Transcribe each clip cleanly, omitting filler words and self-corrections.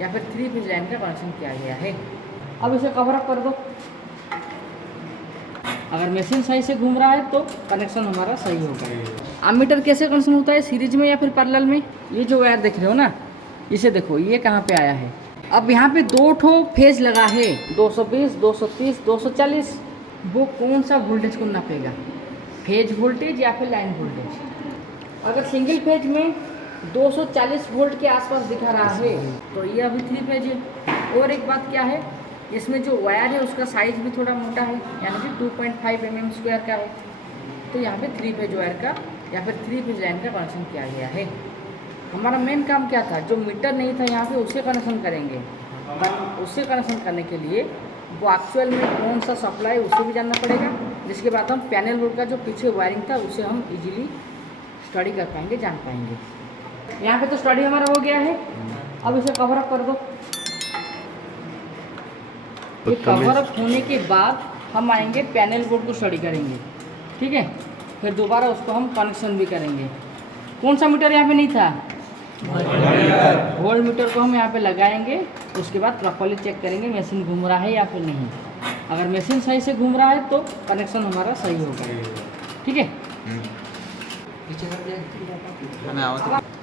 या फिर 3 phase line का कनेक्शन किया गया है। अब इसे कवर अप कर दो। अगर मशीन सही से घूम रहा है तो कनेक्शन हमारा सही होगा। अमीटर कैसे कनेक्शन होता है, सीरीज में या फिर पैरेलल में? ये जो वायर देख रहे हो ना, इसे देखो ये कहाँ पे आया है। अब यहाँ पे 2 ठो फेज लगा है, 220, 230, 240। वो कौन सा वोल्टेज को नापेगा, फेज वोल्टेज या फिर लाइन वोल्टेज? अगर सिंगल फेज में 240 वोल्ट के आसपास दिखा रहा है तो ये अभी 3 फेज है। और एक बात क्या है, इसमें जो वायर है उसका साइज भी थोड़ा मोटा है, यानी कि 2.5 mm स्क्वायर का है। तो यहाँ पे 3 फेज वायर का या फिर 3 फेज लाइन का कनेक्शन किया गया है। हमारा मेन काम क्या था, जो मीटर नहीं था यहाँ पे उसे कनेक्शन करेंगे। उसे कनेक्शन करने के लिए वो एक्चुअल में कौन सा सप्लाई उसे भी जानना पड़ेगा, जिसके बाद हम पैनल बोर्ड का जो पीछे वायरिंग था उसे हम इजीली स्टडी कर पाएंगे, जान पाएंगे। यहाँ पे तो स्टडी हमारा हो गया है। अब इसे कवर अप कर दो। ये कवर अप होने के बाद हम आएंगे पैनल बोर्ड को स्टडी करेंगे, ठीक है। फिर दोबारा उसको हम कनेक्शन भी करेंगे। कौन सा मीटर यहाँ पे नहीं था, वोल्ट मीटर को हम यहाँ पे लगाएंगे। उसके बाद प्रॉपर्ली चेक करेंगे मशीन घूम रहा है या फिर नहीं। अगर मशीन सही से घूम रहा है तो कनेक्शन हमारा सही होगा, ठीक है।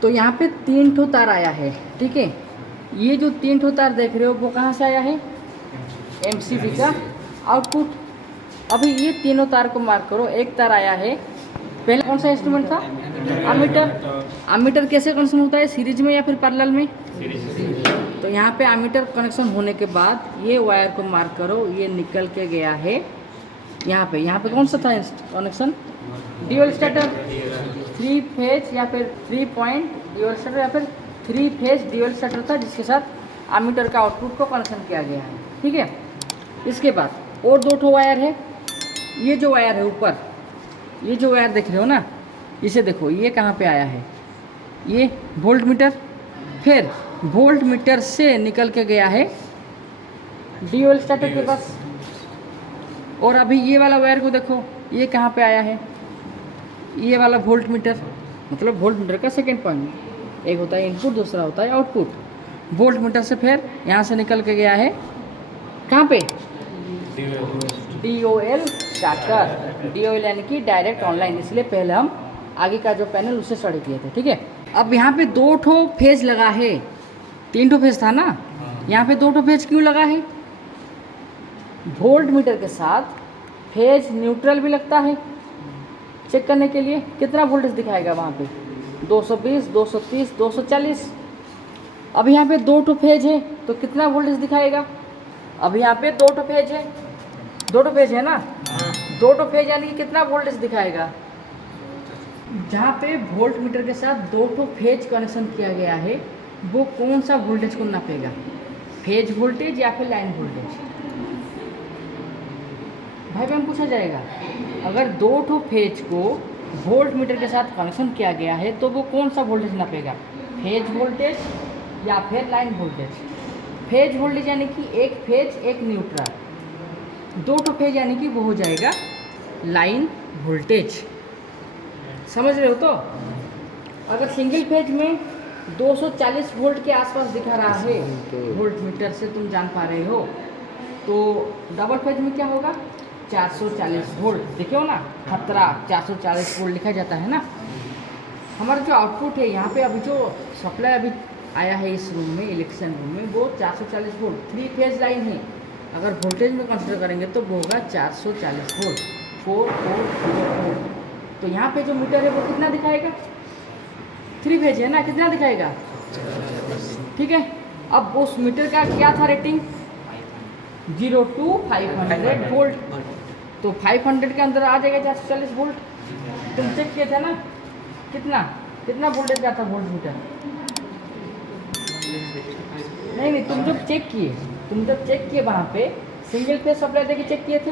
तो यहाँ पे 3 ठो तार आया है, ठीक है। ये जो 3 ठो तार देख रहे हो वो कहाँ से आया है, MCB का आउटपुट। अभी ये तीनों तार को मार्क करो। एक तार आया है, पहले कौन सा इंस्ट्रूमेंट था, अमीटर। अमीटर कैसे कनेक्शन होता है, सीरीज में या फिर पैरेलल में? तो यहाँ पे अमीटर कनेक्शन होने के बाद ये वायर को मार्क करो, ये निकल के गया है यहाँ पे कौन सा था कनेक्शन, ड्यूअल स्टार्टर, 3 फेज या फिर 3 पॉइंट ड्यूअल स्टार्टर या फिर 3 फेज ड्यूअल स्टार्टर था, जिसके साथ अमीटर का आउटपुट को कनेक्शन किया गया है, ठीक है। इसके बाद और 2 ठो वायर है। ये जो वायर है ऊपर, ये जो वायर देख रहे हो ना, इसे देखो ये कहाँ पे आया है, ये वोल्ट मीटर। फिर वोल्ट मीटर से निकल के गया है ड्यूअल स्टार्टर के पास। और अभी ये वाला वायर को देखो, ये कहाँ पे आया है, ये वाला वोल्ट मीटर, मतलब वोल्ट मीटर का सेकेंड पॉइंट। एक होता है इनपुट, दूसरा होता है आउटपुट। वोल्ट मीटर से फिर यहाँ से निकल के गया है कहाँ पे, DOL स्टार्टर। DOL यानी कि डायरेक्ट ऑनलाइन, इसलिए पहले हम आगे का जो पैनल उससे स्टडी किए थे, ठीक है। अब यहाँ पे 2 ठो फेज लगा है, 3 ठो फेज था ना, यहाँ पे 2 ठो फेज क्यों लगा है, वोल्ट मीटर के साथ फेज न्यूट्रल भी लगता है चेक करने के लिए कितना वोल्टेज दिखाएगा वहाँ पे, 220, 230, 240। अब यहाँ पे 2 ठो फेज है तो कितना वोल्टेज दिखाएगा। अब यहाँ पे 2 ठो फेज है, 2 ठो फेज है ना, 2 ठो फेज यानी कि कितना वोल्टेज दिखाएगा। जहाँ पे वोल्ट मीटर के साथ 2 ठो फेज कनेक्शन किया गया है वो कौन सा वोल्टेज को नापेगा, फेज वोल्टेज या फिर लाइन वोल्टेज? भाई बहन पूछा जाएगा। अगर 2 ठो फेज को वोल्ट मीटर के साथ कनेक्शन किया गया है तो वो कौन सा वोल्टेज नापेगा, फेज वोल्टेज या फिर लाइन वोल्टेज? फेज वोल्टेज यानी कि एक फेज एक न्यूट्रल, 2 ठो फेज यानी कि वो हो जाएगा लाइन वोल्टेज। समझ रहे हो? तो अगर सिंगल फेज में 240 वोल्ट के आसपास दिखा रहा है वोल्ट मीटर से तुम जान पा रहे हो, तो डबल फेज में क्या होगा, 440 वोल्ट। देखिए हो ना, खतरा 440 वोल्ट लिखा जाता है ना। हमारा जो आउटपुट है यहाँ पे, अभी जो सप्लाई अभी आया है इस रूम में, इलेक्शन रूम में, वो 440 वोल्ट 3 फेज लाइन है। अगर वोल्टेज में कंसिडर करेंगे तो वो होगा 440 वोल्ट, 4444। तो यहाँ पे जो मीटर है वो कितना दिखाएगा, 3 फेज है ना, कितना दिखाएगा, ठीक है। अब उस मीटर का क्या था रेटिंग, 0 to 500 वोल्ट, तो 500 के अंदर आ जाएगा 440 वोल्ट। तुम चेक किए थे ना, कितना कितना वोल्टेज का था वोल्ट मीटर? नहीं, तुम जब चेक किए वहाँ पे सिंगल फेज सप्लाई देके चेक किए थे,